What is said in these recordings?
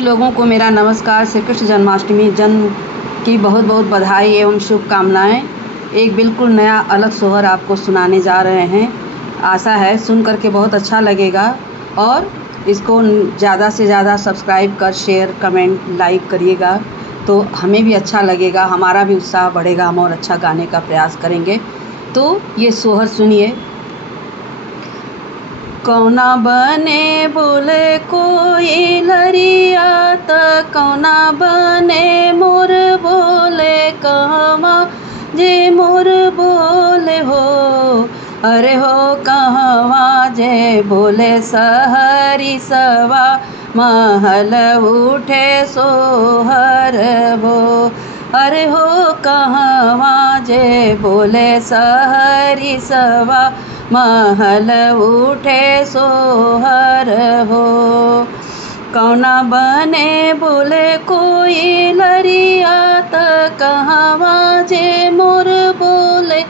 लोगों को मेरा नमस्कार। श्री कृष्ण जन्माष्टमी जन्म की बहुत बहुत बधाई एवं शुभकामनाएं। एक बिल्कुल नया अलग सोहर आपको सुनाने जा रहे हैं। आशा है सुन करके बहुत अच्छा लगेगा और इसको ज़्यादा से ज़्यादा सब्सक्राइब कर शेयर कमेंट लाइक करिएगा तो हमें भी अच्छा लगेगा, हमारा भी उत्साह बढ़ेगा, हम और अच्छा गाने का प्रयास करेंगे। तो ये सोहर सुनिए। कौना बने बोले कोई लरिया त कौना बने मोर बोले कहवा जे मोर बोले हो। अरे हो कहवा जे बोले सहरी सवा महल उठे सोहर हो। अरे हो कहवा जे बोले सहरी सवा महल उठे सोहर हो। कौना बने बोले कोई लरिया त कहवा जे मोर बोले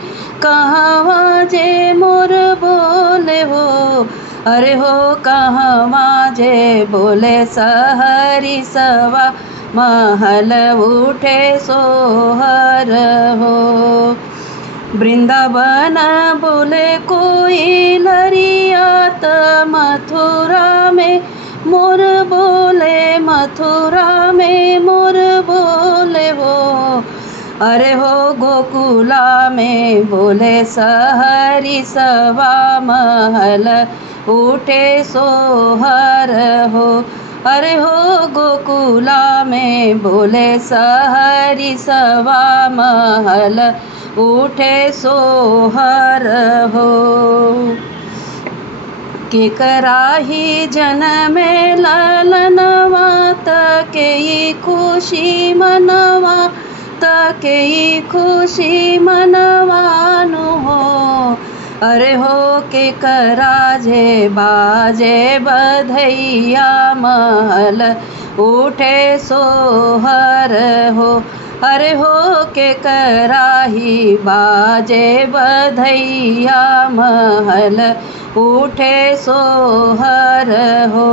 कहवा जे मोर बोले हो। अरे हो कहवा जे बोले सहरी सवा महल उठे सोहर हो। वृंदावन बोले कोई लरिया त मथुरा में मोर बोले मथुरा में मोर बोले हो। अरे हो गोकुला में बोले सहरी सवा महल उठे सोहर हो। अरे हो गोकुला में बोले सहरी सवा महल उठे सोहर हो। केकरा ही जनमे ललनवा त केई खुशी मनवा त केई खुशी मनवानु हो। अरे हो केकरा जे बाजे बधैया महल उठे सोहर हो। अरे हो केकरा ही बाजे बधैया महल उठे सोहर हो।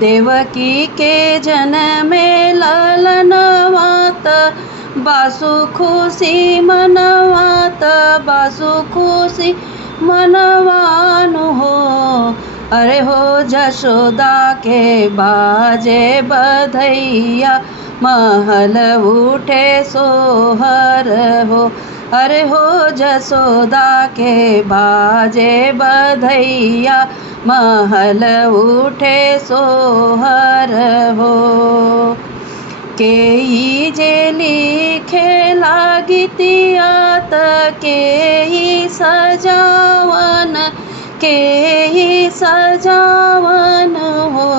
देवकी के जनमे ललनवा त बासु खुशी मनवा त बासु खुशी मनवानु हो। अरे हो जशोदा के बाजे बधैया महल उठे सोहर हो। अरे हो जसोदा के बाजे बधैया महल उठे सोहर हो। केई जे लिखे गीतिया त केई सजावन केई सजावन हो।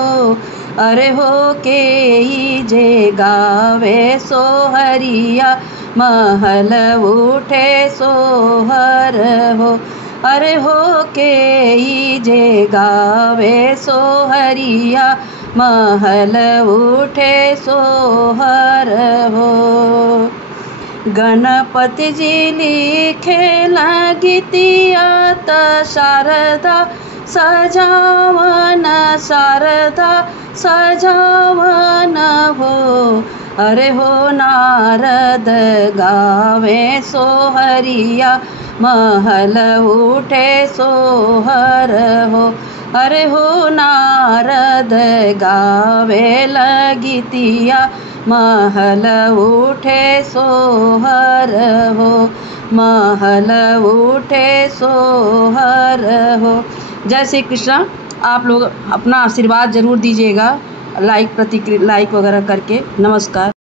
अरे हो केई जे गावे सोहरिया महल उठे सोहर हो। अरे हो केई जे गावे सोहरिया महल उठे सोहर हो। गणपति जी लिखे गीतिया त शारदा सजावन शारदा सजावन हो। अरे हो नारद गावे सोहरिया महल उठे सोहर हो। अरे हो नारद गावे गीतिया महल उठे सोहर हो। महल उठे सोहर हो। जय श्री कृष्ण। आप लोग अपना आशीर्वाद ज़रूर दीजिएगा, लाइक वगैरह करके। नमस्कार।